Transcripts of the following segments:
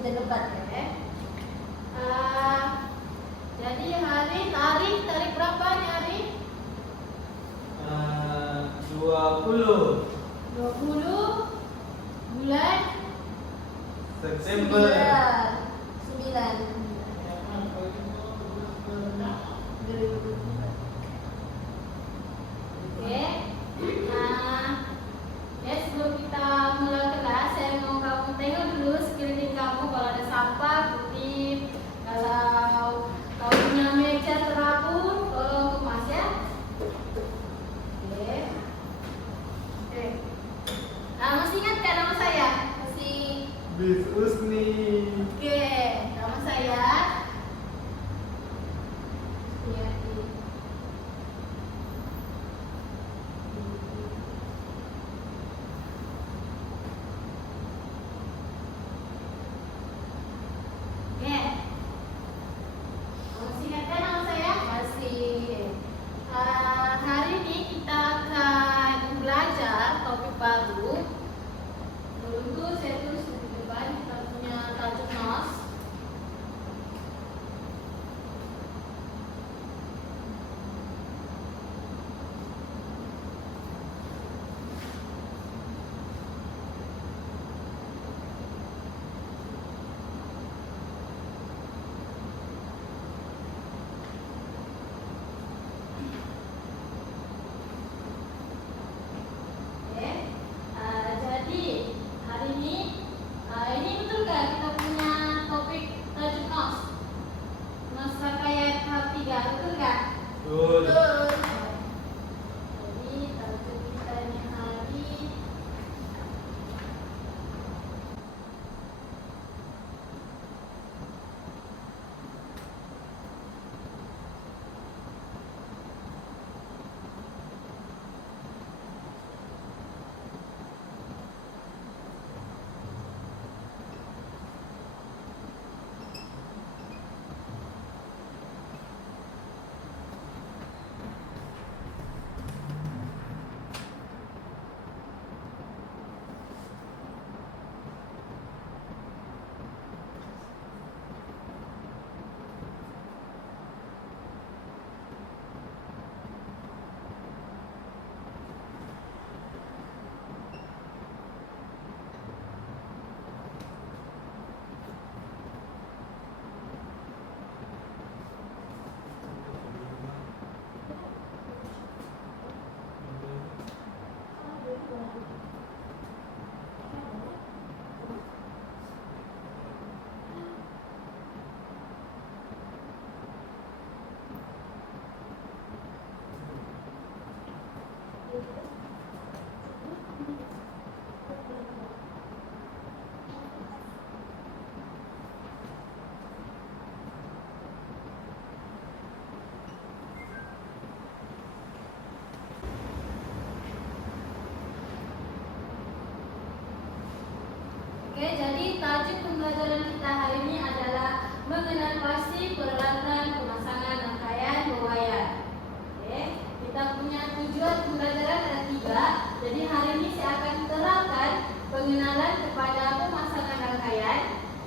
Tidak debat ya. Jadi hari tarik berapa nih hari? 20 bulan September. 9. Oke. Ya sebelum kita mulai kelas, saya mau kamu tengok dulu sekeliling kamu. Kalau ada sampah, kutip. Kalau kau punya meja terapun, tolong kemas ya. Oke. Masih ingat kan nama saya? Masih. Bis Usni. Oke, nama saya. Hari ini kita akan belajar topik baru. Dulu saya tulis di depan, kita punya tajuk nos. Jadi hari ini betul kan kita punya topik tajuk nos. Nos Rakayat tahap 3, betul kan? Betul. Jadi tajuk kita ini hari Oke, jadi tajuk pembelajaran kita hari ini adalah mengenal pasti peralatan pemasangan rangkaian berwayar. Oke, kita punya tujuan pembelajaran ada 3. Jadi hari ini saya akan terangkan pengenalan kepada pemasangan rangkaian.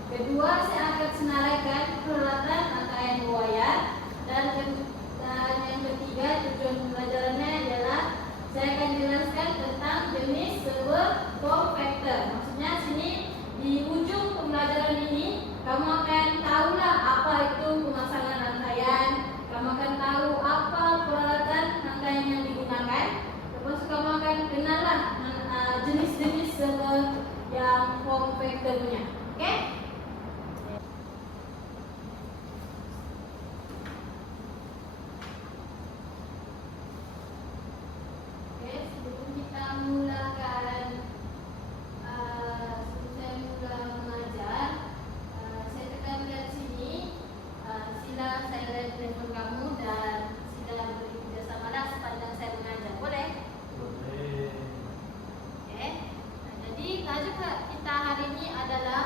Kedua, saya akan senaraikan peralatan rangkaian berwayar. Dan yang ketiga, tujuan pembelajarannya adalah saya akan jelaskan tentang jenis server form factor. Maksudnya sini di ujung pembelajaran ini kamu akan tahulah apa itu pemasangan rangkaian, kamu akan tahu apa peralatan rangkaian yang digunakan, terus kamu akan kenallah jenis-jenis server yang form factor punya. Oke? Sebelum kita mulakan saya tekan lihat sini, sila saya lihat telepon kamu dan sila bekerjasamalah sepanjang saya mengajar, boleh? Boleh. Oke. Jadi tajuk kita hari ini adalah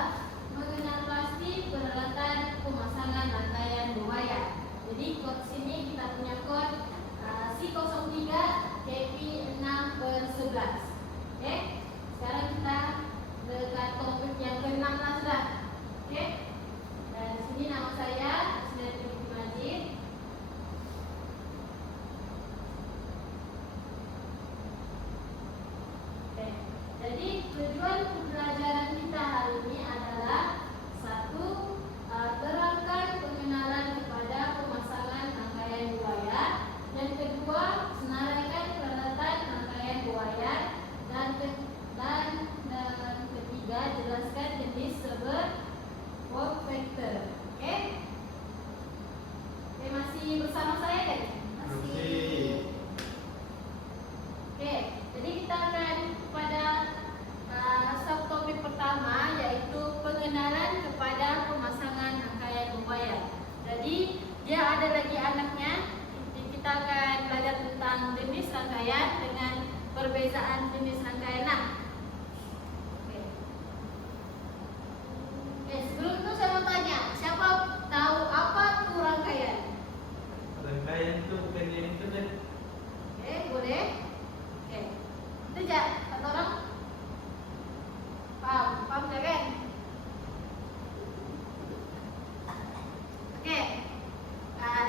ada lagi anaknya, kita akan belajar tentang jenis rangkaian dengan perbezaan jenis rangkaian. Sebelum itu saya mau tanya, siapa tahu apa itu rangkaian? Rangkaian itu bukan di internet. Boleh? Itu aja, kata orang paham ya kan?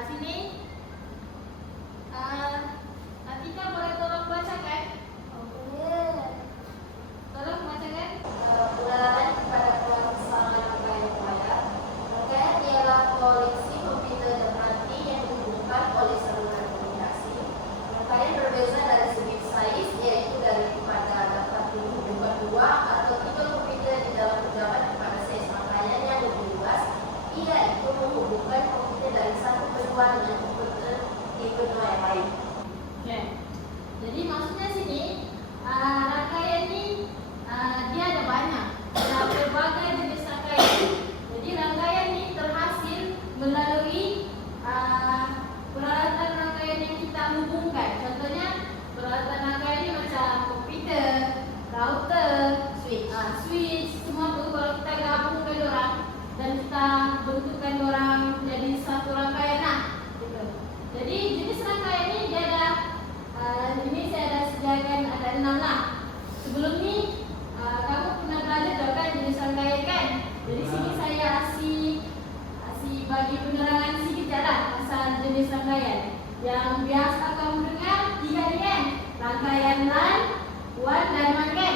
Sini Atika boleh tolong bacakan? Tolong bacakan. Pengenalan kepada pelaksanaan rangkaian buaya. Rangkaian ialah koleksi komputer dan nanti yang dihubungkan oleh saluran komunikasi. Rangkaian berbeza dari segi size, yaitu daripada dapat dihubungkan dua atau tiga komputer di dalam pejabat kepada size rangkaian yang lebih luas, yaitu menghubungkan komputer dari satu benua dengan komputer di benua yang lain. Jadi maksudnya sini rangkaian ini dia ada banyak, ada berbagai jenis rangkaian. Jadi rangkaian ini terhasil melalui peralatan rangkaian yang kita hubungkan. Contohnya peralatan rangkaian ini macam komputer, router, switch, semua itu kalau kita gabungkan orang dan kita bentukkan orang jadi satu rangkaian gitu. Jadi jenis rangkaian ini dia ada ini saya ada sediakan ada 6 lah. Sebelum ini kamu pernah belajar kan jenis rangkaian kan? Jadi sini saya kasih bagi penerangan sedikit lah pasal jenis rangkaian. Yang biasa kamu dengar 3 ni kan? Rangkaian LAN, WAN dan MAN kan?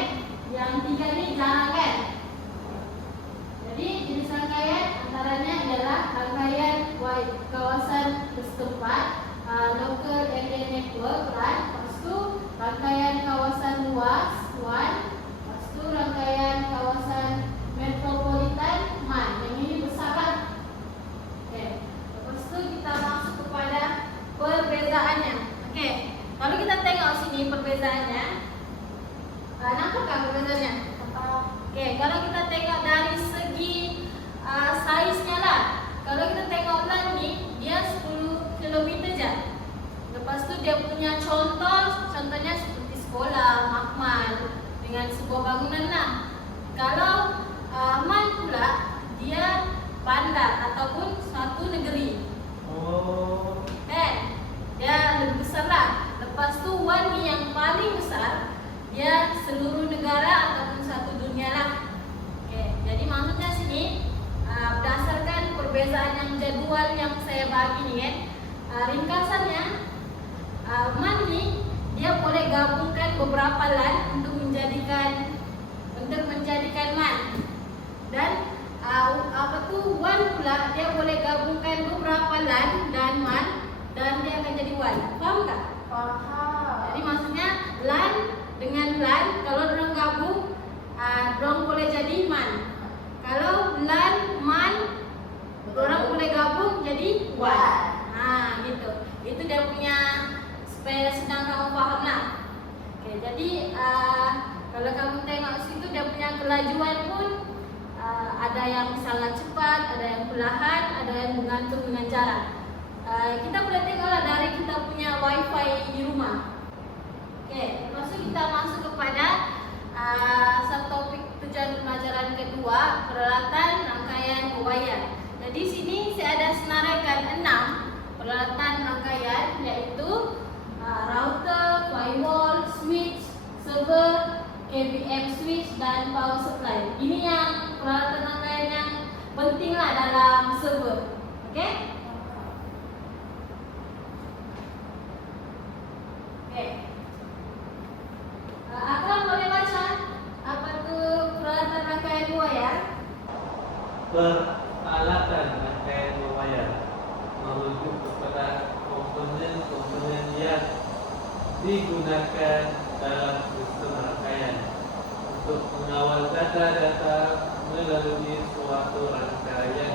Yang 3 ni jarang kan? Jadi jenis rangkaian antaranya adalah rangkaian kawasan bersetempat, local area network LAN, lepas tu rangkaian kawasan luas WAN, lepas tu rangkaian kawasan metropolitan MAN. Yang ini besar lah. Lepas tu kita masuk kepada perbezaannya. Kalau kita tengok sini perbezaannya, nampakkah perbezaannya? Kalau kita tengok dari segi size-nya lah. Kalau kita tengok LAN ni, dia 10 km je. Lepas tu dia punya contohnya seperti sekolah, makmal dengan sebuah bangunan lah. Kalau MAN pula, dia bandar ataupun satu negeri. Dia lebih besar lah. Lepas tu WAN ni yang paling besar, dia seluruh negara ataupun satu dunia lah. Jadi maksudnya sini berdasarkan perbezaan yang jadual yang saya bagi ni kan, ringkasannya MAN ni dia boleh gabungkan beberapa LAN untuk menjadikan MAN. Dan WAN pula dia boleh gabungkan beberapa LAN dan MAN dan dia akan jadi WAN. Faham tak? Faham. Jadi maksudnya LAN dengan LAN kalau dorang gabung, dorang boleh jadi MAN. Kalau LAN MAN dorang boleh gabung jadi WAN. Gitu. Itu dia punya supaya senang kamu faham lah. Jadi kalau kamu tengok situ dia punya kelajuan pun ada yang sangat cepat, ada yang perlahan, ada yang bergantung dengan jarak. Kita boleh tengoklah dari kita punya wifi di rumah. Lepas tu kita masuk kepada subtopik tujuan pembelajaran kedua, peralatan rangkaian berwayar. Jadi sini saya ada senaraikan 6 peralatan rangkaian, iaitu router, firewall, switch, server, KVM switch dan power supply. Ini yang peralatan rangkaian yang penting lah dalam server. Akang boleh baca apa tu peralatan rangkaian berwayar? Peralatan rangkaian berwayar merujuk kepada komponen-komponen yang digunakan dalam sistem rangkaian untuk mengawal data-data melalui suatu rangkaian.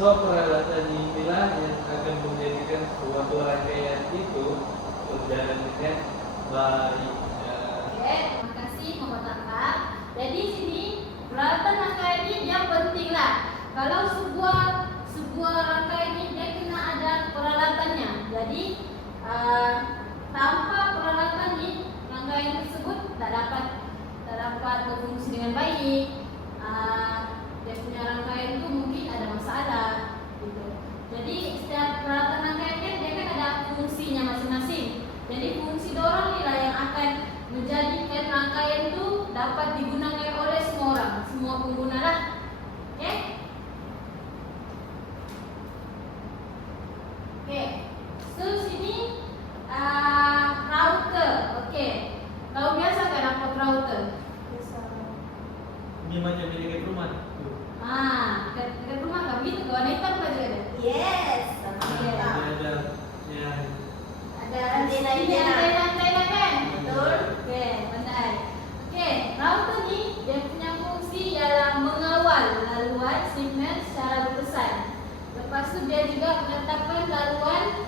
Peralatan inilah yang akan menjadikan suatu rangkaian itu berjalan dengan baik. Terima kasih Muhammad Taka. Jadi sini peralatan rangkaian ini dia penting lah. Kalau sebuah rangkaian ini dia kena peralatannya. Jadi tanpa peralatan nih rangkaian tersebut tak dapat berfungsi dengan baik. Dia punya rangkaian itu mungkin ada masalah gitu. Jadi setiap peralatan rangkaian kan dia kan ada fungsinya masing-masing. Jadi fungsi dorong inilah yang akan menjadikan rangkaian itu dapat digunakan oleh semua orang, semua pengguna lah. Oke? Oke. Terus ini router. Oke. Tahu biasa kan apa router? Ini macam milik rumah. Dekat rumah kami itu kawan itu apa juga ada? Yes. Ya. Ada Ini antena kan? Betul. Oke, pandai. Oke, router nih dia punya fungsi dalam mengawal laluan signal secara berpesan. Lepas itu dia juga menetapkan laluan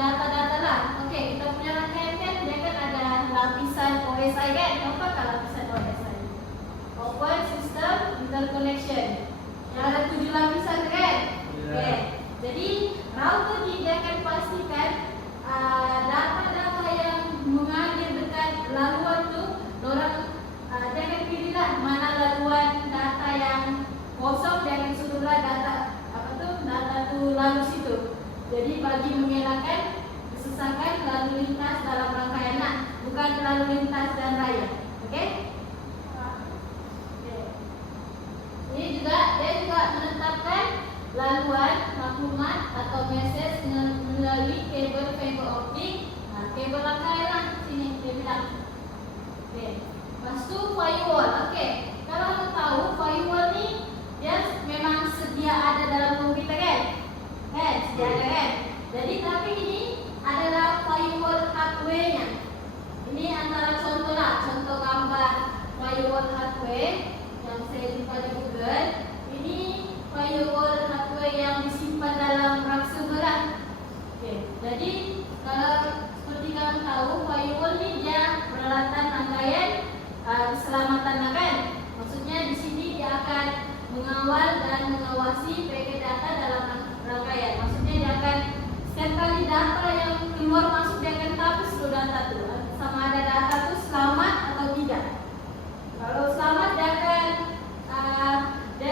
data-data lah. Oke, kita punya rangkaian kan dia kan ada lapisan OSI kan? Apa kalau lapisan OSI? Open System Interconnection. Yang ada 7 lapisan kan? Oke. Jadi router ini dia akan pastikan data-data yang mengalir dekat laluan tu, dia akan pilihlah mana laluan data yang kosong, dia akan suruhlah data tu lalu situ. Jadi bagi mengelakkan kesesakan lalu lintas dalam rangkaian bukan lalu lintas dan raya. Oke? Dia juga menetapkan laluan maklumat atau message melalui kabel fiber optik. Kabel rangkaian lah sini dia bilang. Oke. Lepas tu firewall. Oke. Kalau lo tahu firewall ni dia memang sedia ada dalam komputer kan? Sedia ada kan? Jadi tapi ini adalah firewall hardware-nya. Ini antara contoh lah, contoh gambar firewall hardware yang saya jumpa di Google. Ini firewall hardware yang disimpan dalam rak server lah. Oke, jadi kalau seperti kamu tahu firewall ni dia peralatan rangkaian keselamatan kan. Maksudnya di sini dia akan mengawal dan mengawasi paket data dalam rangkaian. Maksudnya dia akan setiap kali data yang keluar masuk dia akan tahu seluruh data tu sama ada data tu selamat atau tidak. Kalau selamat dia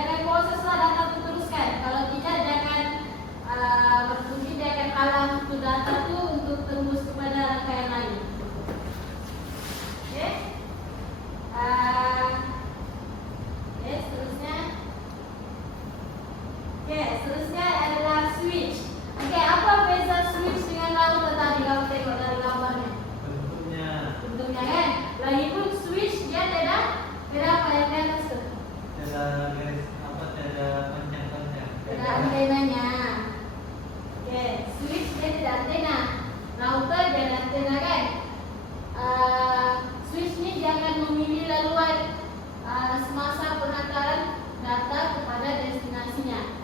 akan proseslah data itu teruskan. Kalau tidak dia akan mungkin dia akan halang itu data itu untuk tembus kepada rangkaian lain. Oke? Seterusnya adalah switch. Oke, apa beza switch dengan router tadi kalau tengok dari gambarnya? Bentuknya kan? Lagipun switch dia ada apa yang di atas tu? Ada panjang-panjang. Ada antenanya. Oke, switch dia tidak antena. Router dia ada antena kan? Switch ni dia akan memilih laluan semasa penghantaran data kepada destinasinya.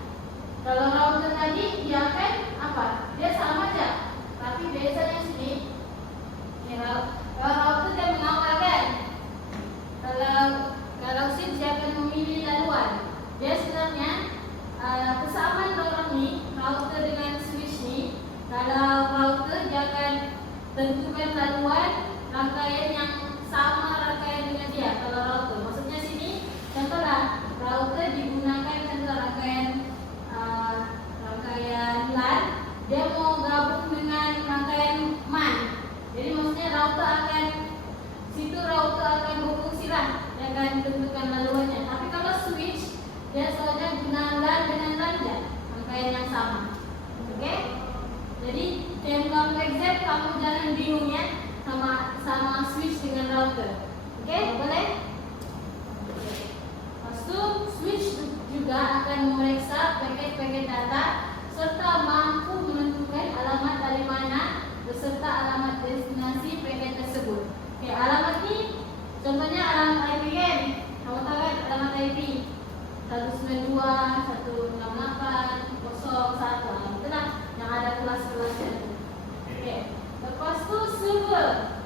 Kalau router tadi dia akan apa? Dia sama aja, tapi bezanya sini. Kalau router dia mengawal kan? Kalau switch dia akan memilih laluan. Dia sebenarnya kesamaan orang ni router dengan switch ni. Kalau router dia akan tentukan laluan rangkaian yang sama rangkaian dengan dia. Kalau router, maksudnya sini contohlah router digunakan untuk rangkaian LAN, dia mau gabung dengan rangkaian MAN. Jadi maksudnya router akan berfungsi lah, dia akan tentukan laluannya. Tapi kalau switch dia soalnya guna LAN dengan LAN je, rangkaian yang sama. Oke? Jadi dalam exam kamu jangan bingung ya sama switch dengan router. Oke? Boleh? Lepas itu switch juga akan memeriksa paket-paket data serta mampu menentukan alamat dari mana beserta alamat destinasi paket tersebut. Oke, alamat ini contohnya alamat IP kan? Kamu tahu kan alamat IP 192.168.0.1 itulah yang ada kelas-kelasnya. Oke, lepas itu server.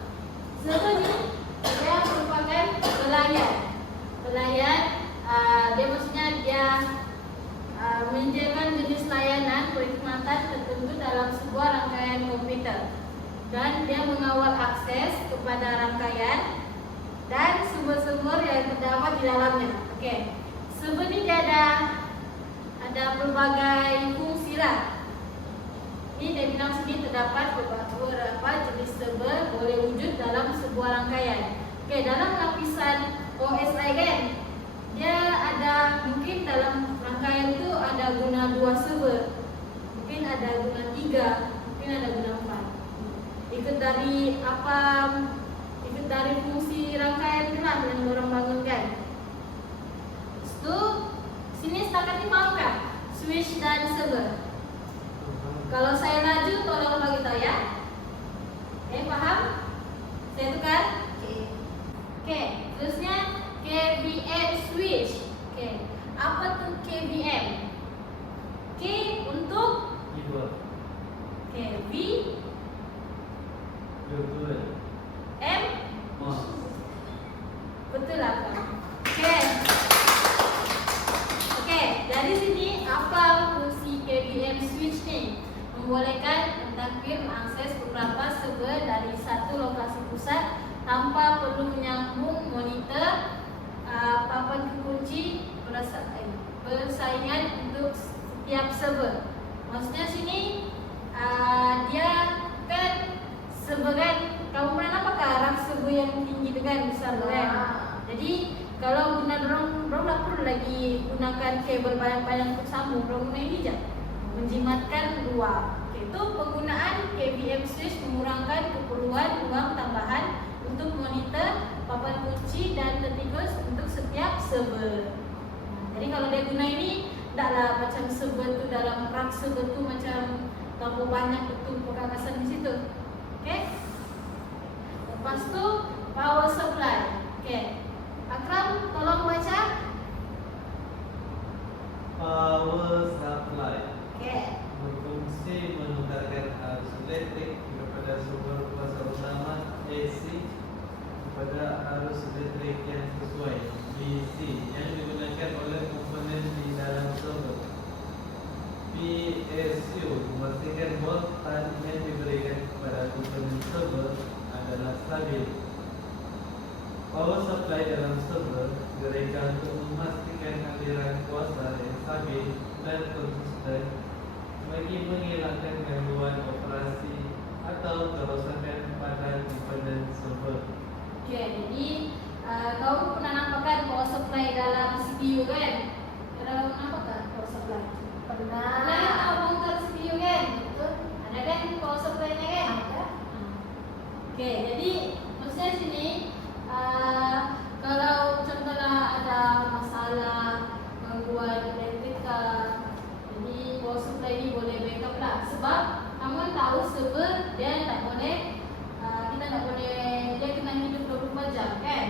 Server ini dia merupakan pelayan. Dia maksudnya dia menjalankan jenis layanan perkhidmatan tertentu dalam sebuah rangkaian komputer, dan dia mengawal akses kepada rangkaian dan sumber-sumber yang terdapat di dalamnya. Oke, server ini dia ada berbagai fungsi lah. Ini dia bilang sini terdapat beberapa jenis server boleh wujud dalam sebuah rangkaian. Oke, dalam lapisan OSI kan, dia ada mungkin dalam rangkaian itu ada guna 2 server, mungkin ada guna 3, mungkin ada guna 4. Ikut dari apa? Ikut dari fungsi rangkaian lah yang orang bangunkan. Itu sini setakat ini paham kan? Switch dan server. Kalau saya laju, tolong bagi tahu ya. Paham? Saya tukar. Oke, terusnya KVM switch. Oke, apa tuh KVM? K untuk keyboard. V, Betul. M, Mouse. betul apa? Oke, dari sini apa fungsi KVM switch nih? Membolehkan mentahkir mengakses beberapa server dari satu lokasi pusat tanpa perlu menyambung monitor papan kekunci bersaingan untuk setiap server. Maksudnya sini dia kan server kan, kamu pernah apakah rak server yang tinggi itu kan, besar kan? Jadi kalau guna dorong tak perlu lagi gunakan kabel panjang-panjang untuk sambung, dorong guna ini aja, menjimatkan dua. Itu penggunaan KVM switch mengurangkan keperluan ruang tambahan untuk monitor papan kunci dan tertikus untuk setiap server. Jadi kalau dia guna ini, taklah macam server tu dalam rak server tu macam terlalu banyak betul perkakasan di situ. Oke? Lepas tu power supply. Oke. Akram, tolong baca. Power supply Oke. berfungsi menukarkan arus elektrik kepada sumber kuasa utama AC kepada arus elektrik yang sesuai DC yang digunakan oleh komponen di dalam server. PSU memastikan voltage yang diberikan kepada komponen server adalah stabil. Power supply dalam server direka untuk memastikan aliran kuasa yang stabil dan konsisten bagi menghilangkan gangguan operasi atau kerosakan pada komponen server. Oke, jadi kamu pernah nampak kan power supply dalam CPU kan? Pernah nampak kan power supply? Pernah kan tahu bongkar CPU kan? Betul. Ada kan power supply-nya kan? Ada. Oke, jadi maksudnya sini kalau contohnya ada masalah gangguan elektrika, jadi power supply ini boleh backup lah. Sebab kamu tahu server dia tak boleh, kita tak boleh, dia kena hidup 24 jam kan?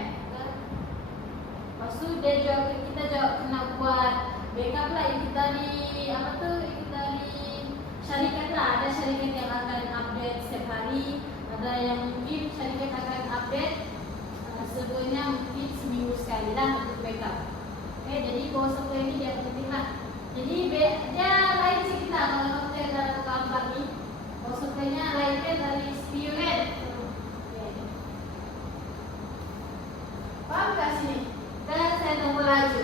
Lepas tu dia juga, kita juga kena buat backup lah. Ikut dari apa tu? Ikut dari syarikat lah. Ada syarikat yang akan update setiap hari, ada yang mungkin syarikat akan update servernya mungkin seminggu sekali lah untuk backup. Oke, jadi power supply ini dia penting lah. Jadi dia lain sih kita kalau kita dalam gambar ni, power supply-nya lain kan dari CPU kan? Paham tak sini? Dan saya tunggu laju.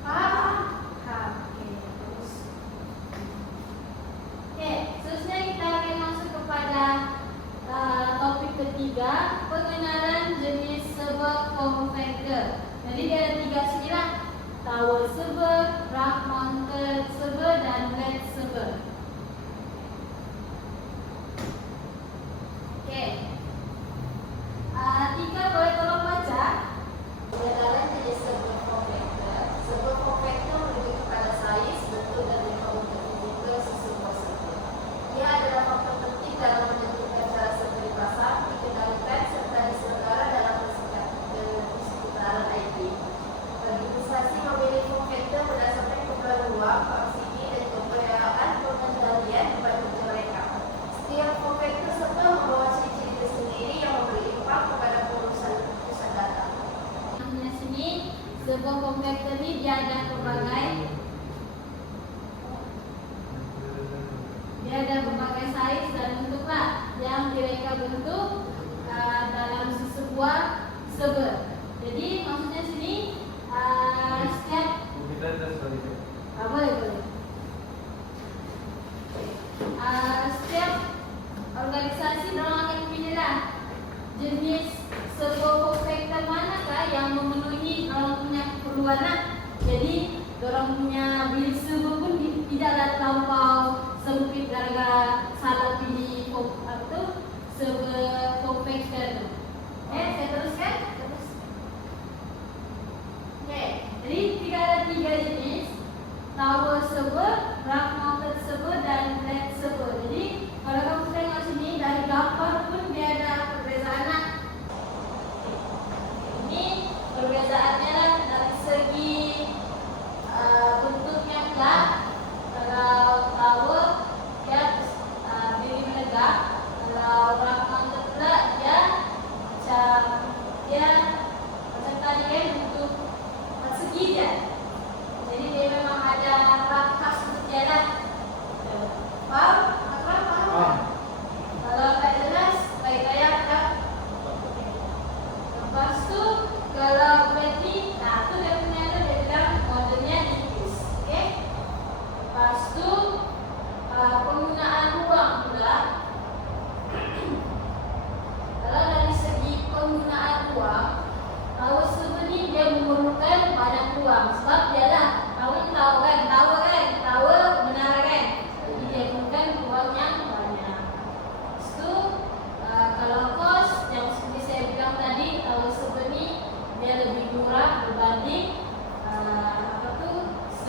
Paham? Paham. Oke, terus. Oke, seterusnya kita akan masuk kepada topik ketiga, pengenalan jenis server form factor. Jadi dia ada 3 sini lah: tower server, rack mounted server, dan flat server. Oke. Tika boleh tolong baca? Pengenalan jenis server form factor. Server form factor merujuk kepada saiz, bentuk dan layout fizikal sesebuah server. Ia adalah faktor penting dalam menentukan cara server dipasang, dikendalikan, serta diselenggara dalam persekitaran IT. Organisasi memilih form factor berdasarkan keperluan ruang, fungsi dan keperluan pengendalian beban kerja mereka. Setiap form factor server membawa ciri-ciri tersendiri yang memberi impak kepada pengurusan pusat data. Namanya sini server form factor ni dia ada pelbagai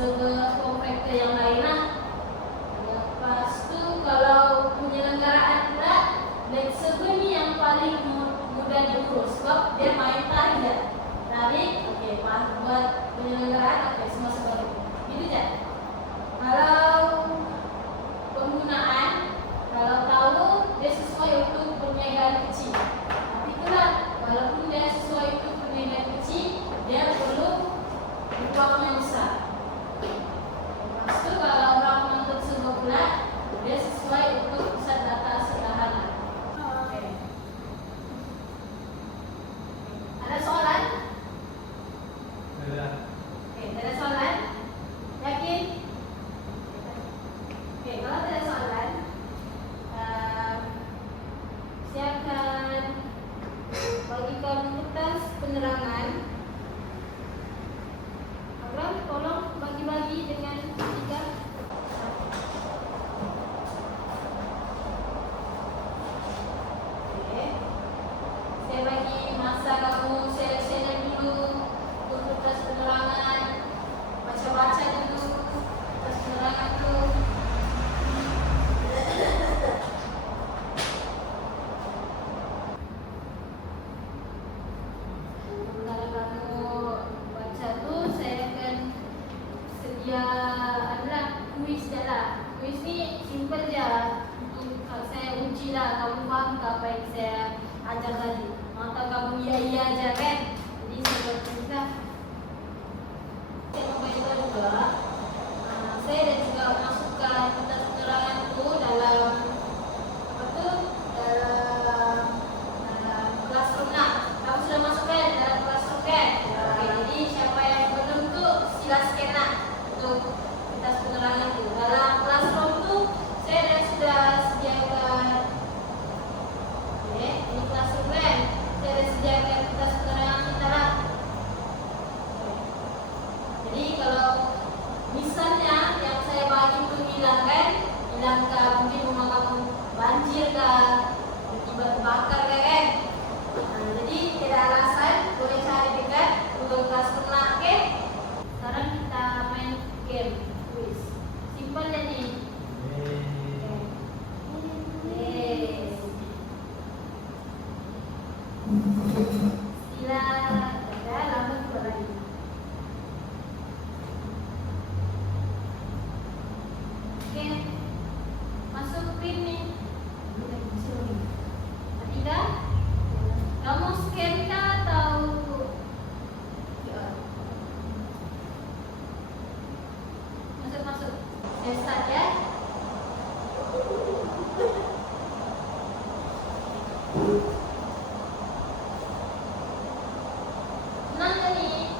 komplek yang lain lah. Lepas tu kalau penyelenggaraan pula, leg server ni yang paling mudah diurus sebab dia main tarik je. Tarik, okey, buat penyelenggaraan, okey, semua sebalik. Gitu je. Kalau penggunaan, kalau tahu dia sesuai untuk perniagaan kecil. Tapi itulah, walaupun dia sesuai untuk perniagaan kecil, dia perlu uang yang besar. Lepas tu kalau orang menuntut sebuah pula, dia sesuai untuk pusat data sederhana. Okey. Ada soalan? Ada. Okey, tak ada soalan? Yakin? Okey, kalau tak ada soalan, saya akan bagikan kertas penerangan. Abang, tolong bagi-bagi dengan tiga. Okey. Saya bagi masa kamu share dulu untuk kertas penerangan. Baca-baca dulu kertas penerangan tu. Kalau kamu baca tu, saya akan sedia adalah kuis je lah. Kuis ni simple je. Untuk saya uji lah kamu faham ke apa yang saya ajar tadi. Atau kamu iya aja kan? Jadi saya buat kuis lah. Saya mau beritahu juga, saya ada juga masukkan kertas penerangan tu dalam apa tu? Dalam classroom lah. Kamu sudah masukkan dalam classroom kan? Okey, jadi siapa yang belum tu sila scan lah untuk kertas penerangan tu. Dalam classroom tu saya sudah sediakan. Okey, ini classroom kan? Saya dah sediakan kertas penerangan kita lah. Jadi kalau misalnya yang saya bagi itu hilangkan mungkin rumah kamu banjir kah, tiba terbakar kah kan? Jadi tidak alasan, boleh cari dekat Google Classroom lah, okay? Sekarang kita main game quiz. Simple je ni. Yes. Sila ada lama dua lagi. Oke, masuk print nih. Ketiga, kamu scan kah atau masuk? Saya start ya. Senang gak nih?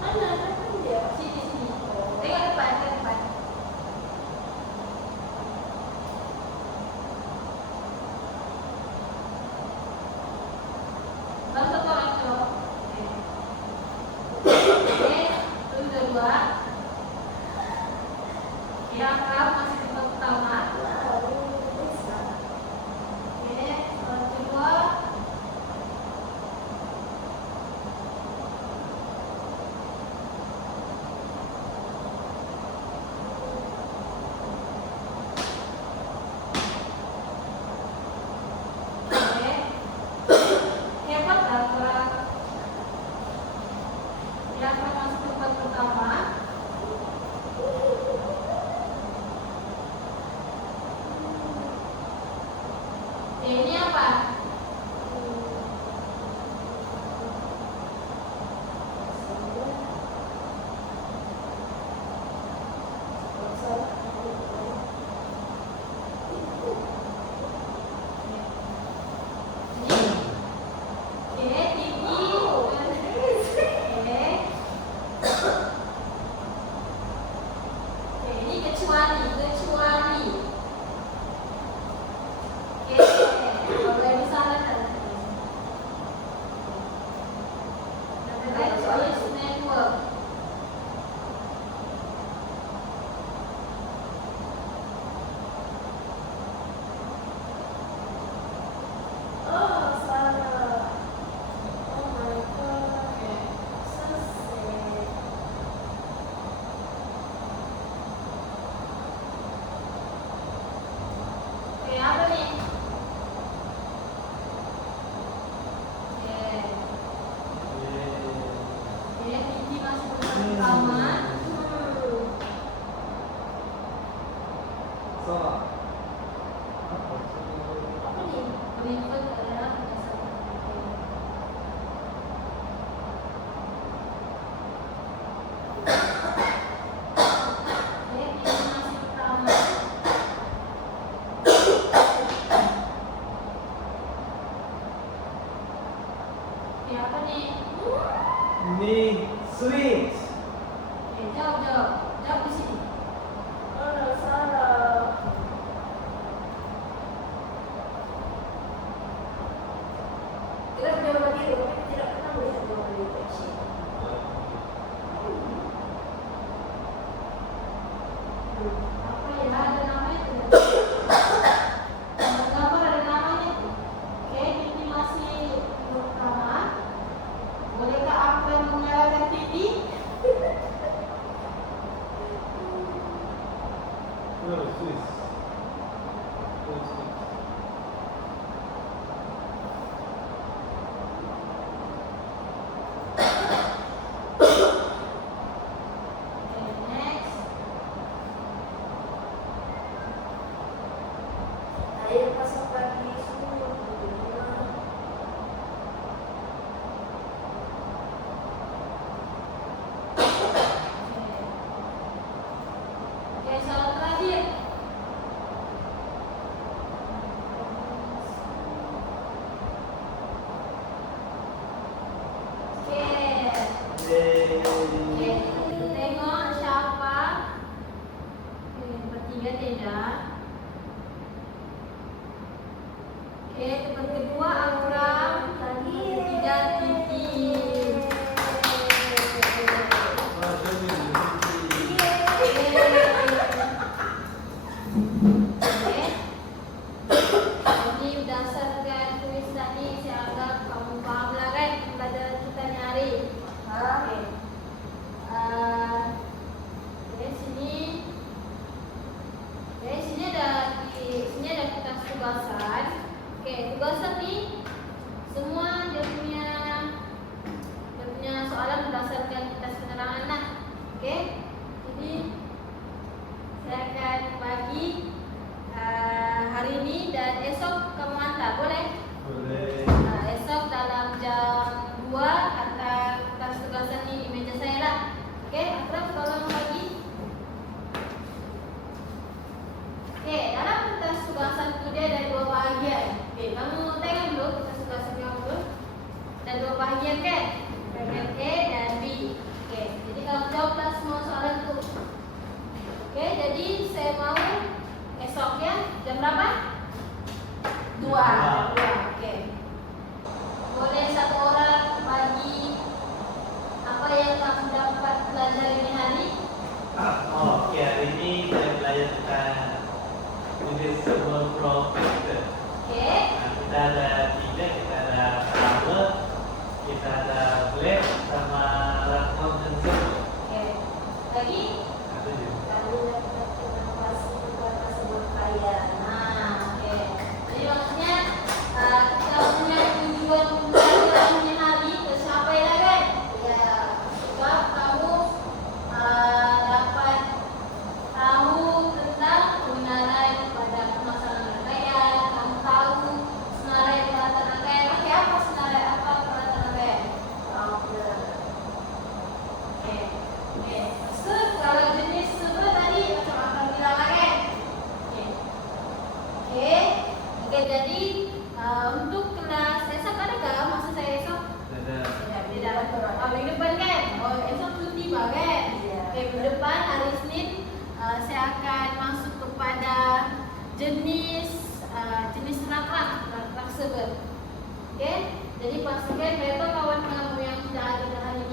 Mana dia? Sini. Tengok depan, ke depan. Bantu orang tu. Oke, itu kedua. Yang masih tempat pertama. Oke, kedua. Hebat lah orang yang masuk tempat pertama. Ini apa? Ini kecuali. Oke, kalau yang misalnya ada choice network. Oh, salah. Oh my god. Oke. Ini switch. Oke, jawab di sini. Salah. Kita jawaban diri, tapi tidak pernah melihat jawaban deteksi. Apa ya? Ada namanya tidak? Gambar ada namanya tuh. Oke, ini masih pertama. Bolehkah aku yang menyalakan TV? Oh, switch. Switch. Oke, next. Air pasang pagi semua. Oke, soal terakhir. Oke. Yeay. Oke, tengok siapa. Oke, bertiga tidak. Oke, tempat kedua Akram, tadi ketiga Titi. Wah, jadi switch. Oke. Jadi berdasarkan kuis tadi, saya anggap kamu paham lah kan pelajaran kita ni hari. Oke. Oke, sini. Oke, sini ada kertas tugasan. Oke, tugasan ni semua dia punya soalan berdasarkan kertas penerangan lah. Oke. Jadi saya akan bagi hari ini dan esok kamu hantar, boleh? Boleh. Esok dalam jam 2 hantar kertas tugasan ni di meja saya lah. Oke, Akram tolong bagi. Oke, dalam kertas tugasan itu dia ada dua bahagian. Oke, kamu tengok dulu kertas tugasan kamu dulu. Ada dua bahagian kan? Bahagian A dan B. Oke, jadi kamu jawablah semua soalan itu. Oke, jadi saya mau esoknya jam berapa? 2. Oke. Boleh satu orang bagi apa yang kamu dapat belajar ini hari? Oh, oke, hari ini saya belajar tentang invisible protector. Oke. Nah, kita ada 3, kita ada power, kita ada black, sama rakon dan silver. Oke. Lagi? Ada juga. Kami dapat inovasi kepada sebuah karya. Nah, oke. Jadi maksudnya kita punya tujuan belajar ini hari tercapai lah kan? Ya, Sebab kamu dapat tahu tentang kebenaran pada pemasangan rangkaian. Kamu tahu senarai peralatan rangkaian. Pakai apa senarai apa peralatan rangkaian? powder. Oke. Oke. Terus kalau jenis server tadi macam akan bilang lah kan? Oke. Oke. Oke, jadi untuk kelas esok ada ke masa saya esok? Ada. Tidak. Minggu depan kan? Oh, esok cuti bah kan? Iya. Oke, minggu depan hari Senin saya akan masuk kepada jenis rak server. Oke, jadi pastikan betul kawan kamu yang sudah ada hari